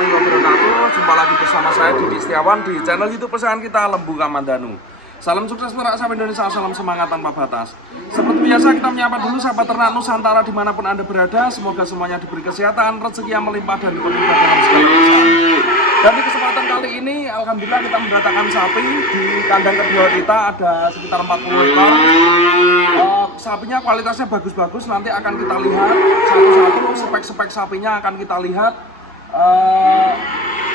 warahmatullahi wabarakatuh. Jumpa lagi bersama saya Didi Setiawan di channel YouTube kesayangan kita Lembu Kamandanu. Salam sukses merak sahabat Indonesia, salam semangat tanpa batas. Seperti biasa kita menyapa dulu sahabat ternak Nusantara dimanapun Anda berada. Semoga semuanya diberi kesehatan, rezeki yang melimpah dan dipermudah dalam segala urusan. Dan di kesempatan kali ini alhamdulillah kita mendatangkan sapi. Di kandang kedua kita ada sekitar 40 ekor. Sapinya kualitasnya bagus-bagus, nanti akan kita lihat satu-satu spek-spek sapinya akan kita lihat.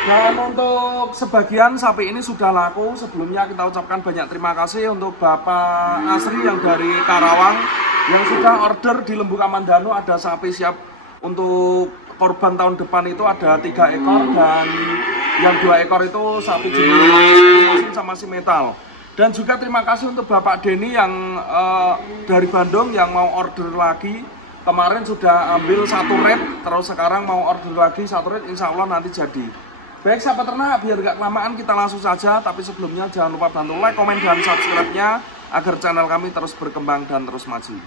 Dan untuk sebagian sapi ini sudah laku. Sebelumnya kita ucapkan banyak terima kasih untuk Bapak Asri yang dari Karawang yang sudah order di Lembu Kamandanu. Ada sapi siap untuk korban tahun depan, itu ada 3 ekor, dan yang 2 ekor itu sapi jenis sama si metal. Dan juga terima kasih untuk Bapak Denny yang dari Bandung yang mau order lagi. Kemarin sudah ambil 1 red, terus sekarang mau order lagi 1 red, insya Allah nanti jadi. Baik sahabat ternak, biar gak kelamaan kita langsung saja. Tapi sebelumnya jangan lupa bantu like, komen, dan subscribe-nya agar channel kami terus berkembang dan terus maju.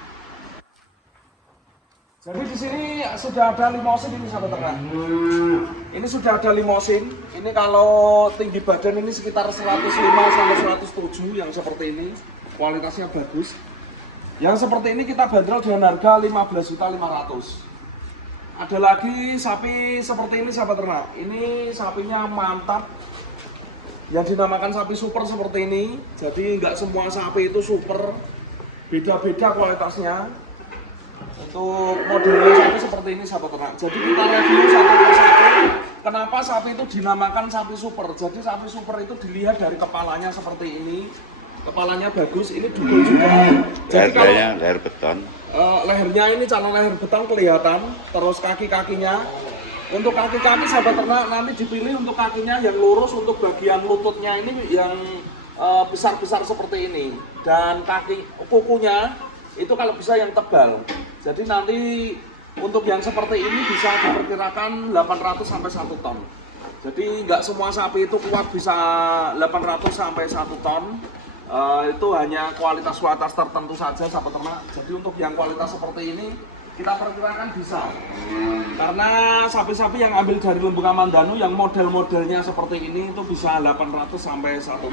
Jadi di sini sudah ada limosin ini sahabat ternak. Ini sudah ada limosin. Ini kalau tinggi badan ini sekitar 105 sampai 107 yang seperti ini. Kualitasnya bagus. Yang seperti ini kita bandrol dengan harga 15.500.000. Ada lagi sapi seperti ini sahabat ternak. Ini sapinya mantap. Yang dinamakan sapi super seperti ini. Jadi nggak semua sapi itu super. Beda-beda kualitasnya. Untuk modelnya sapi seperti ini sahabat ternak. Jadi kita review satu persatu. Kenapa sapi itu dinamakan sapi super? Jadi sapi super itu dilihat dari kepalanya seperti ini. Kepalanya bagus, ini dugul juga. Jadi kalau leher beton. Lehernya ini calon leher beton kelihatan. Terus kaki-kakinya. Untuk kaki-kaki sahabat ternak nanti dipilih untuk kakinya yang lurus, untuk bagian lututnya ini yang besar-besar seperti ini. Dan kukunya itu kalau bisa yang tebal. Jadi nanti untuk yang seperti ini bisa diperkirakan 800 sampai 1 ton. Jadi nggak semua sapi itu kuat bisa 800 sampai 1 ton. Itu hanya kualitas tertentu saja sahabat ternak. Jadi untuk yang kualitas seperti ini kita perkirakan bisa. Karena sapi-sapi yang ambil dari Lembu Kamandanu yang model-modelnya seperti ini itu bisa 800 sampai 1 ton.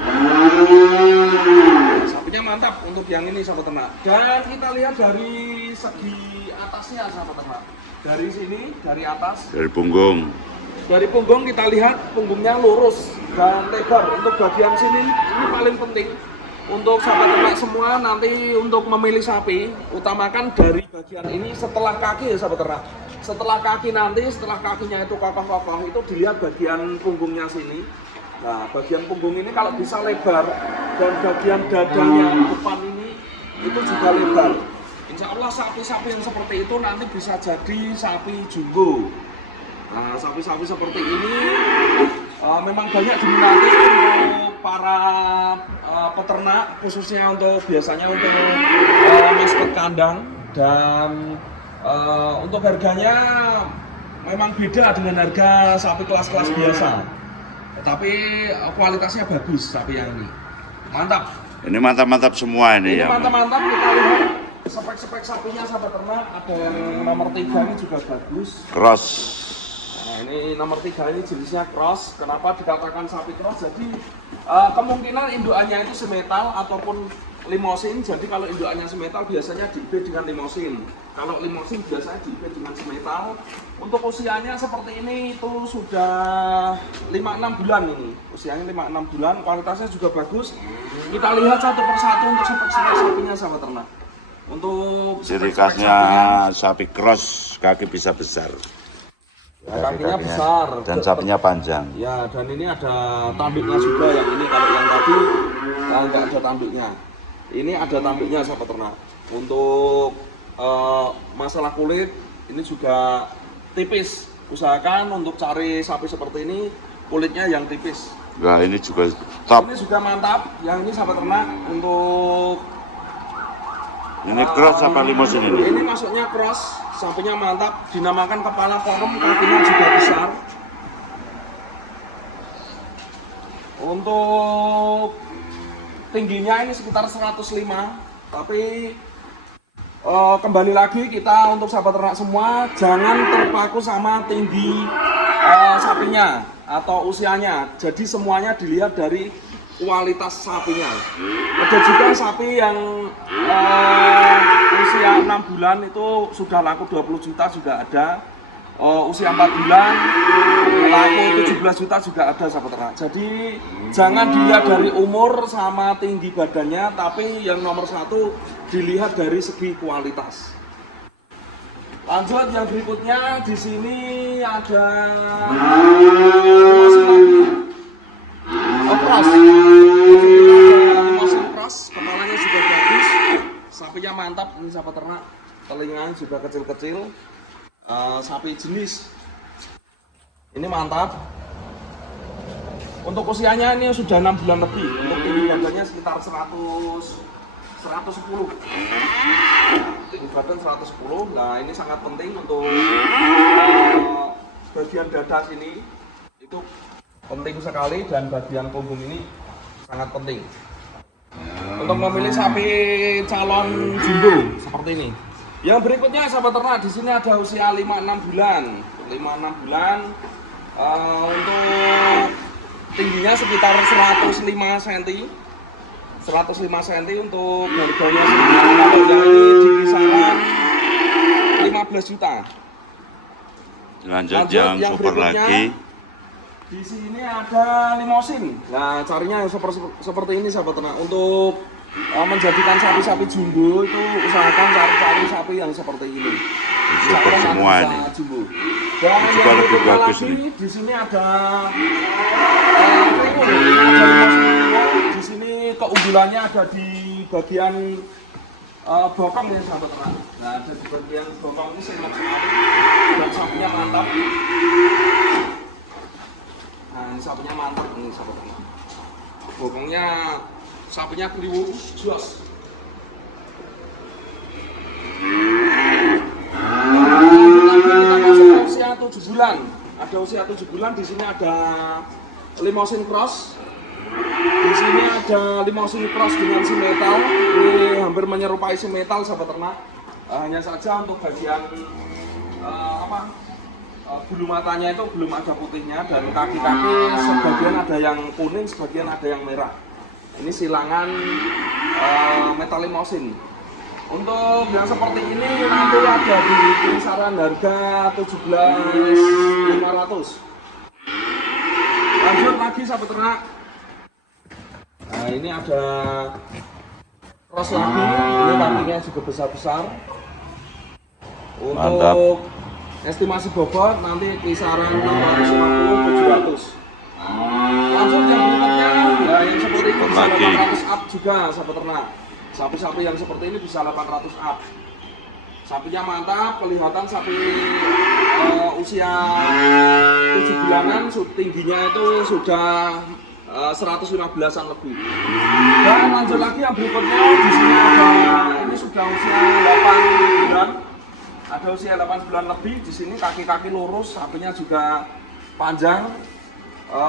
Sapinya mantap untuk yang ini sahabat ternak. Dan kita lihat dari segi atasnya sahabat ternak. Dari sini, dari atas, Dari punggung. dari punggung kita lihat punggungnya lurus dan lebar. Untuk bagian sini ini paling penting. Untuk sahabat ternak semua nanti untuk memilih sapi, utamakan dari bagian ini setelah kaki ya sahabat ternak. Setelah kaki nanti, setelah kakinya itu kokoh-kokoh, itu dilihat bagian punggungnya sini. Nah, bagian punggung ini kalau bisa lebar dan bagian dadanya depan ini itu juga lebar. Insya Allah sapi-sapi yang seperti itu nanti bisa jadi sapi jumbo. Nah, sapi-sapi seperti ini memang banyak diminati untuk para peternak, khususnya untuk biasanya untuk maskot kandang. Dan untuk harganya memang beda dengan harga sapi kelas-kelas biasa. Tapi kualitasnya bagus sapi yang ini. Mantap. Ini mantap-mantap semua ini ya. Mantap-mantap, kita lihat spek-spek sapinya sahabat ternak. Ada yang nomor 3 ini juga bagus. Cross. Nah, ini nomor 3 ini jenisnya cross. Kenapa dikatakan sapi cross? Jadi kemungkinan indukannya itu semetal ataupun limosin. Jadi kalau indukannya semetal biasanya dibed dengan limosin. Kalau limosin biasanya dibed dengan semetal. Untuk usianya seperti ini itu sudah 5-6 bulan ini. Usianya 5-6 bulan, kualitasnya juga bagus. Kita lihat satu persatu untuk spek-spek sapinya sahabat ternak. Untuk Ciri khasnya sapi cross, kaki bisa besar. Ya, kakinya besar dan sapinya panjang. Ya, dan ini ada tanduknya juga. Yang ini kalau yang tadi nggak ada tanduknya. Ini ada tanduknya sahabat ternak. Untuk masalah kulit ini juga tipis. Usahakan untuk cari sapi seperti ini kulitnya yang tipis. Nah, ini juga top. Ini juga mantap. Yang ini sahabat ternak untuk Ini cross apa limosin ini? Ini masuknya cross, sapinya mantap, dinamakan kepala korem, kakinya juga besar. Untuk tingginya ini sekitar 105, tapi kembali lagi kita untuk sahabat ternak semua jangan terpaku sama tinggi sapinya atau usianya. Jadi semuanya dilihat dari kualitas sapinya. Ada juga sapi yang usia 6 bulan itu sudah laku 20 juta juga ada. Usia 4 bulan laku 17 juta juga ada, sahabat ternak. Jadi jangan dilihat dari umur sama tinggi badannya, tapi yang nomor satu dilihat dari segi kualitas. Lanjut yang berikutnya, di sini ada cross. Limosin cross, kepalanya juga bagus, sapinya mantap. Ini sahabat ternak, telinganya juga kecil-kecil. Sapi jenis ini mantap. Untuk usianya ini sudah 6 bulan lebih. Untuk tinggi badannya sekitar 110. Tinggi badan 110. Nah, ini sangat penting untuk bagian dada sini. Itu penting sekali, dan bagian punggung ini sangat penting. Untuk memilih sapi calon jumbo seperti ini. Yang berikutnya sahabat ternak, di sini ada usia 5-6 bulan. 5-6 bulan. Untuk tingginya sekitar 105 cm. 105 cm untuk harganya sendiri. Kalau yang ini di kisaran 15 juta. Lanjut yang super lagi. Di sini ada limosin. Nah, carinya yang seperti ini sahabat ternak. Untuk menjadikan sapi-sapi jumbo itu usahakan cari sapi yang seperti ini. Super semua ini. Jumbo. Dan juga yang lebih bagus lagi, nih. di sini ada limosin. Di sini keunggulannya ada di bagian bokong ya sahabat ternak. Nah, ada di bagian bokong ini semak sekali dan sapinya mantap. Nah, ini sapinya mantap ini sahabat ternak. Bokongnya sapinya kriwul jos. Kita masuk ke usia 7 bulan. Ada usia 7 bulan, di sini ada limosin cross. Di sini ada limosin cross dengan si metal. Ini hampir menyerupai si metal sahabat ternak. Hanya saja untuk bagian bulu matanya itu belum ada putihnya, dan kaki-kaki sebagian ada yang kuning, sebagian ada yang merah. Ini silangan metal limosin. Untuk yang seperti ini nanti ada di kisaran harga 17.500. Lanjut lagi sahabat ternak. Nah, ini ada cross lagi. Ini kakinya juga besar-besar. Untuk mantap. estimasi bobot nanti kisaran 650-700. Lanjut yang berikutnya, ya yang seperti ini bisa 800 up juga sahabat ternak. Sapi-sapi yang seperti ini bisa 800 up. Sapinya mantap, kelihatan sapi usia 7 bulanan, tingginya itu sudah 115-an lebih. Dan lanjut lagi yang berikutnya, di sini ada, ini sudah usia 8 bulan. Ada usia 8 bulan lebih, di sini kaki-kaki lurus, sapinya juga panjang.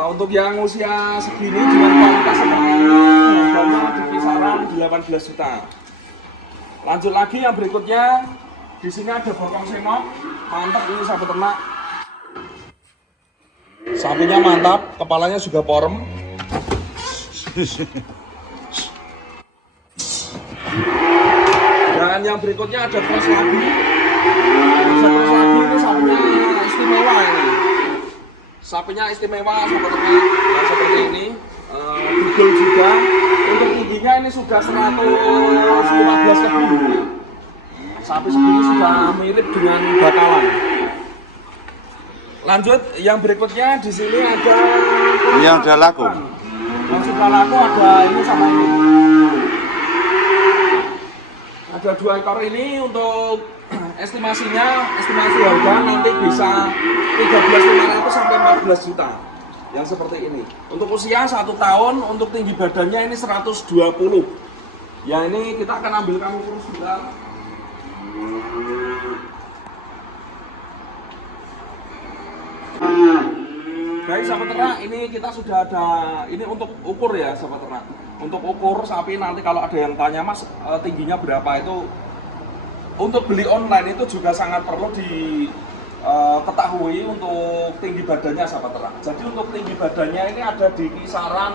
Untuk yang usia segini dengan kualitas seperti ini, harganya di kisaran 18 juta. Lanjut lagi yang berikutnya, di sini ada bokong semok, mantap ini sahabat ternak. Sapinya mantap, kepalanya juga porem. Dan yang berikutnya ada cross lagi. Cross lagi ini sapinya istimewa ini. Sapinya istimewa sahabat ternak, yang seperti ini. Bugil juga. Untuk tingginya ini sudah 115 lebih. Sapi segini sudah mirip dengan bakalan. Lanjut yang berikutnya, di sini ada yang sudah laku. Yang sudah laku ada ini sama ini. Ada 2 ekor ini. Untuk estimasi harga nanti bisa 13.500 sampai 14 juta. Yang seperti ini. Untuk usia 1 tahun, untuk tinggi badannya ini 120. Ya, ini kita akan ambilkan ukur sebentar. Baik sahabat ternak, ini kita sudah ada, ini untuk ukur ya sahabat ternak. Untuk ukur sapi nanti kalau ada yang tanya mas tingginya berapa, itu untuk beli online itu juga sangat perlu ketahui untuk tinggi badannya sahabat ternak. Jadi untuk tinggi badannya ini ada di kisaran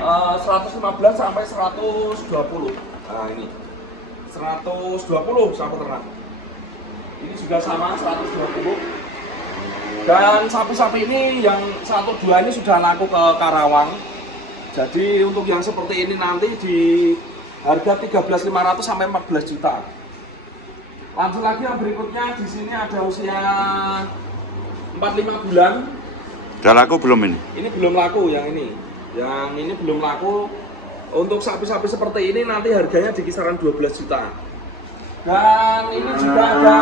115 sampai 120. Nah ini 120 sahabat ternak. Ini juga sama 120. Dan sapi-sapi ini yang 1-2 ini sudah laku ke Karawang. Jadi untuk yang seperti ini nanti di harga 13.500 sampai 14 juta. Lanjut lagi yang berikutnya, di sini ada usia 45 bulan. Udah laku belum ini? Ini belum laku yang ini. Yang ini belum laku. Untuk sapi-sapi seperti ini nanti harganya di kisaran 12 juta. Dan ini juga ada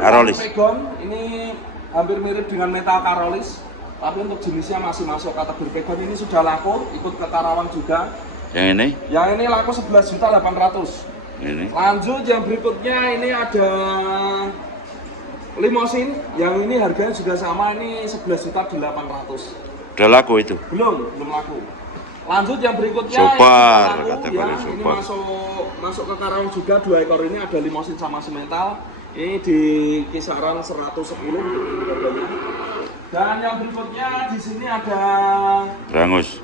Karolis. Pegon. Ini hampir mirip dengan metal Karolis, tapi untuk jenisnya masih masuk kategori Pegon. Ini sudah laku, ikut ke Karawang juga. Yang ini? Yang ini laku 11.800.000. Ini. Lanjut yang berikutnya ini ada limosin. Yang ini harganya juga sama, ini 11.800.000. Udah laku itu? Belum laku. Lanjut yang berikutnya Super, yang laku, kategori ya, super. ini masuk ke Karawang juga, 2 ekor ini ada limosin sama semental. Ini di kisaran 110 untuk harganya. Dan yang berikutnya di sini ada Brangus.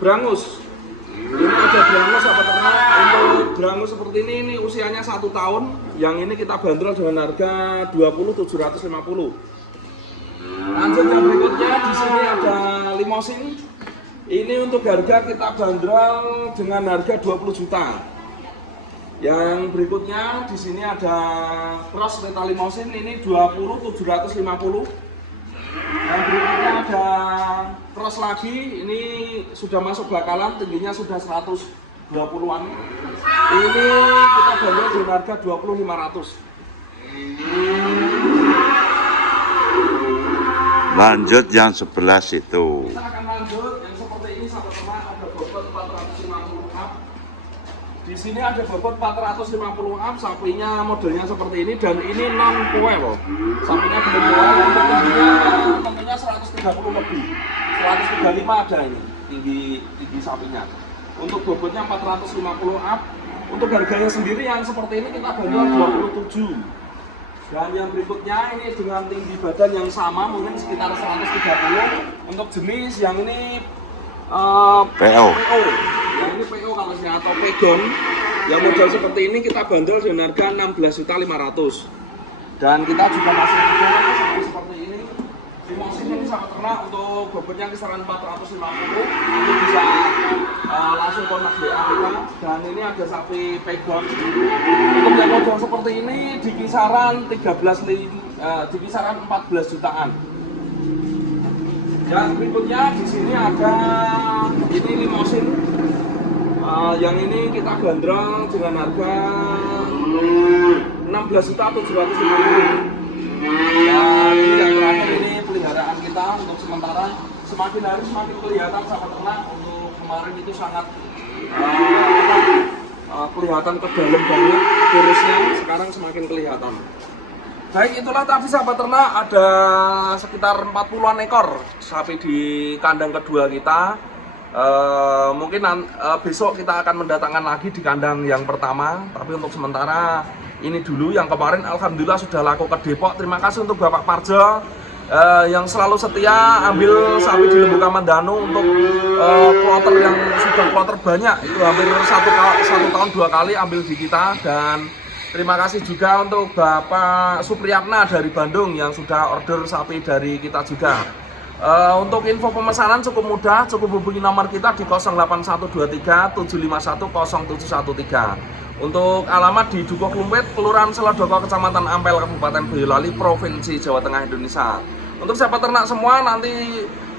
Ini ada Brangus apa ternak. Untuk Brangus seperti ini usianya 1 tahun. Yang ini kita bandrol dengan harga 20.750. Lanjut yang berikutnya di sini ada limosin. Ini untuk harga kita bandrol dengan harga 20 juta. Yang berikutnya di sini ada cross metal limosin, ini 20.750. Yang berikutnya ada cross lagi, ini sudah masuk bakalan, tingginya sudah 120-an. Ini kita bandrol dengan harga 20.500. Lanjut yang 11 itu. Kita akan lanjut yang seperti ini sahabat ternak, ada bobot 450 up. Di sini ada bobot 450 up, sapinya modelnya seperti ini dan ini non poel. Sapinya belum poel, untuk tingginya tentunya 130 lebih. 135 ada ini tinggi sapinya. Untuk bobotnya 450 up. Untuk harganya sendiri yang seperti ini kita bandrol 27. Dan yang berikutnya ini dengan tinggi badan yang sama, mungkin sekitar 130. Untuk jenis yang ini PO. Yang ini PO kalau saya atau Pegon. Yang model seperti ini kita bandrol dengan harga 16.500.000. Dan kita juga masih ada seperti ini. Limosin ini sangat ternak, untuk bobotnya kisaran 450. Itu bisa langsung kontak WA kita. Dan ini ada sapi Pegon. Untuk yang model seperti ini di kisaran 14 jutaan. Yang berikutnya di sini ada ini limosin. Yang ini kita bandrol dengan harga 16.750.000. Dan ini yang terakhir, ini peliharaan kita untuk sementara. Semakin hari semakin kelihatan sahabat ternak. Untuk kemarin itu sangat kelihatan ke dalam banget kurusnya, sekarang semakin kelihatan. Baik, itulah tadi sahabat ternak, ada sekitar 40-an ekor sapi di kandang kedua kita. Mungkin besok kita akan mendatangkan lagi di kandang yang pertama, tapi untuk sementara ini dulu. Yang kemarin alhamdulillah sudah laku ke Depok. Terima kasih untuk Bapak Parjo yang selalu setia ambil sapi di Lembu Kamandanu untuk kloter yang sudah kloter banyak, itu hampir satu tahun 2 kali ambil di kita. Dan terima kasih juga untuk Bapak Supriyatna dari Bandung yang sudah order sapi dari kita juga. Untuk info pemesanan cukup mudah, cukup hubungi nomor kita di 08123 751 0713. Untuk alamat di Dukuh Klumpit, Kelurahan Selodoko, Kecamatan Ampel, Kabupaten Boyolali, Provinsi Jawa Tengah, Indonesia. Untuk sahabat ternak semua, nanti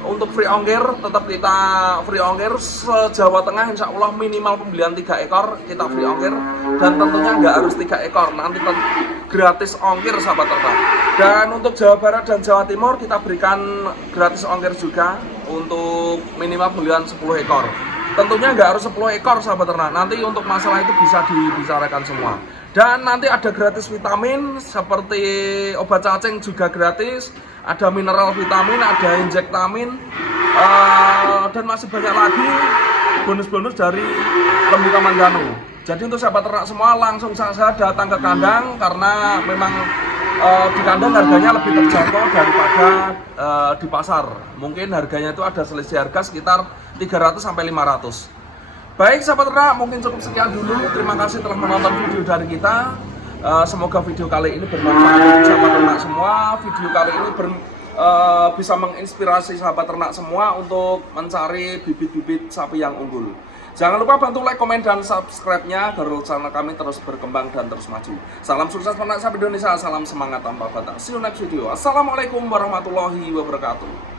untuk free ongkir, tetap kita free ongkir se-Jawa Tengah, insya Allah minimal pembelian 3 ekor kita free ongkir. Dan tentunya nggak harus 3 ekor, nanti gratis ongkir sahabat ternak. Dan untuk Jawa Barat dan Jawa Timur kita berikan gratis ongkir juga untuk minimal pembelian 10 ekor. Tentunya nggak harus 10 ekor sahabat ternak, nanti untuk masalah itu bisa dibicarakan semua. Dan nanti ada gratis vitamin seperti obat cacing juga gratis, ada mineral vitamin, ada injektamin, dan masih banyak lagi bonus-bonus dari Lembu Kamandanu. Jadi untuk sahabat ternak semua langsung saja datang ke kandang, karena memang di kandang harganya lebih terjangkau daripada di pasar. Mungkin harganya itu ada selisih harga sekitar 300 sampai 500. Baik sahabat ternak, mungkin cukup sekian dulu. Terima kasih telah menonton video dari kita. Semoga video kali ini bermanfaat untuk sahabat ternak semua. Video kali ini bisa menginspirasi sahabat ternak semua untuk mencari bibit-bibit sapi yang unggul. Jangan lupa bantu like, komen, dan subscribe-nya agar channel kami terus berkembang dan terus maju. Salam sukses peternak sapi Indonesia, salam semangat tanpa batas. See you next video. Assalamualaikum warahmatullahi wabarakatuh.